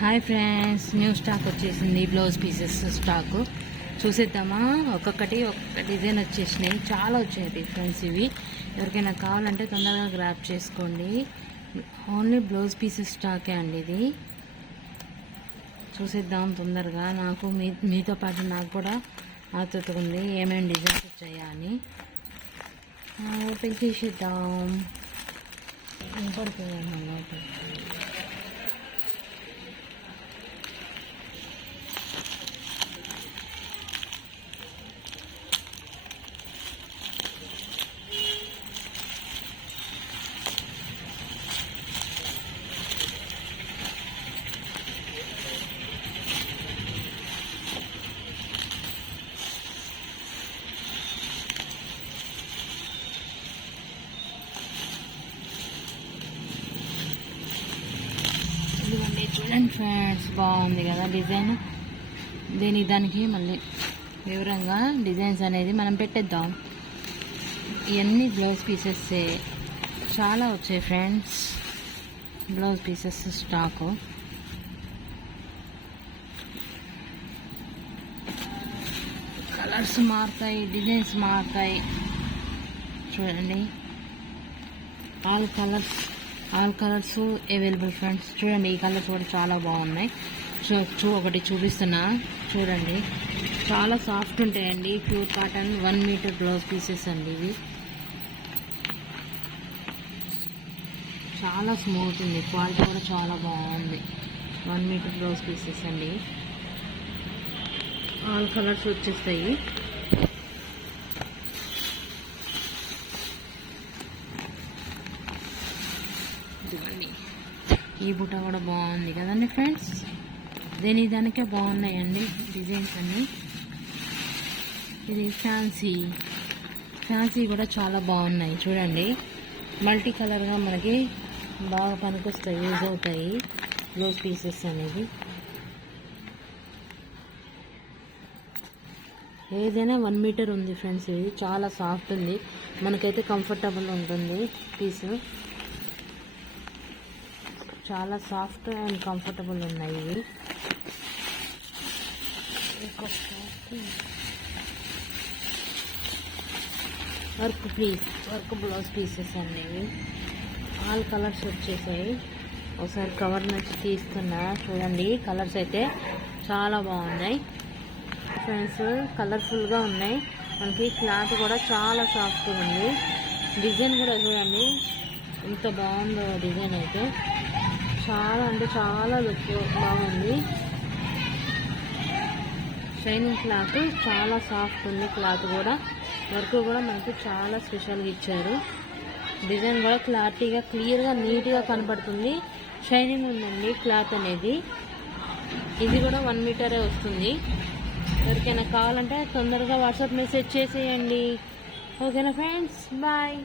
Hi friends, new stock వచ్చేసింది. Blouse pieces stock చూసేద్దామా. ఒక్కొక్కటి డిజైన్ వచ్చేసినాయి, చాలా వచ్చాయి ఫ్రెండ్స్. ఇవి ఎవరికైనా కావాలంటే తొందరగా గ్రాప్ చేసుకోండి. ఓన్లీ బ్లౌజ్ పీసెస్ స్టాకే అండి ఇది. చూసేద్దాం తొందరగా. మీతో పాటు నాకు కూడా ఆతృత ఉంది ఏమేమి డిజైన్స్ వచ్చాయా అని. ఓపెన్ చేసేద్దాం. పడుతుంది చూడండి ఫ్రెండ్స్, బాగుంది కదా డిజైన్. దానికి మళ్ళీ వివరంగా డిజైన్స్ అనేది మనం పెట్టేద్దాం. ఇవన్నీ బ్లౌజ్ పీసెస్ చాలా వచ్చాయి friends. Blouse pieces stock colours మారుతాయి, డిజైన్స్ మారుతాయి. చూడండి, ఆల్ కలర్స్ అవైలబుల్ ఫ్రెండ్స్. చూడండి, ఈ కలర్స్ కూడా చాలా బాగున్నాయి. ఒకటి చూపిస్తున్నా చూడండి. చాలా సాఫ్ట్ ఉంటాయండి. Pure cotton 1 metre blouse pieces అండి. ఇవి చాలా స్మూత్ ఉంది, క్వాలిటీ కూడా చాలా బాగుంది. 1 మీటర్ బ్లౌజ్ పీసెస్ అండి. ఆల్ కలర్స్ వచ్చేస్తాయి. ఈ బుట్ట కూడా బాగుంది కదండి ఫ్రెండ్స్. దానికే బాగున్నాయండి డిజైన్స్ అన్నీ. ఇది ఫ్యాన్సీ కూడా చాలా బాగున్నాయి. చూడండి, మల్టీ కలర్గా మనకి బాగా పనికొస్తాయి, యూజ్ అవుతాయి బ్లౌజ్ పీసెస్ అనేది. ఏదైనా 1 మీటర్ ఉంది ఫ్రెండ్స్. ఇది చాలా సాఫ్ట్ ఉంది, మనకైతే కంఫర్టబుల్ ఉంటుంది. పీసు చాలా సాఫ్ట్ అండ్ కంఫర్టబుల్ ఉన్నాయి ఇవి. వర్క్ బ్లౌజ్ పీసెస్ అండి ఇవి. ఆల్ కలర్స్ వచ్చేసాయి. ఒకసారి కవర్ నుంచి తీస్తున్నా చూడండి. కలర్స్ అయితే చాలా బాగున్నాయి ఫ్రెండ్స్, కలర్ఫుల్గా ఉన్నాయి. మనకి క్లాత్ కూడా చాలా సాఫ్ట్గా ఉంది. డిజైన్ కూడా చూడండి ఎంత బాగుందో డిజైన్ అయితే. చాలా అంటే చాలా బాగుంది. షైనింగ్ క్లాత్, చాలా సాఫ్ట్ ఉంది క్లాత్ కూడా. వర్క్ కూడా మనకి చాలా స్పెషల్గా ఇచ్చారు. డిజైన్ కూడా క్లారిటీగా, క్లియర్గా, నీట్గా కనపడుతుంది. షైనింగ్ ఉందండి క్లాత్ అనేది. ఇది కూడా 1 మీటరే వస్తుంది. ఎవరికైనా కావాలంటే తొందరగా వాట్సాప్ మెసేజ్ చేసేయండి. ఓకేనా ఫ్రెండ్స్, బాయ్.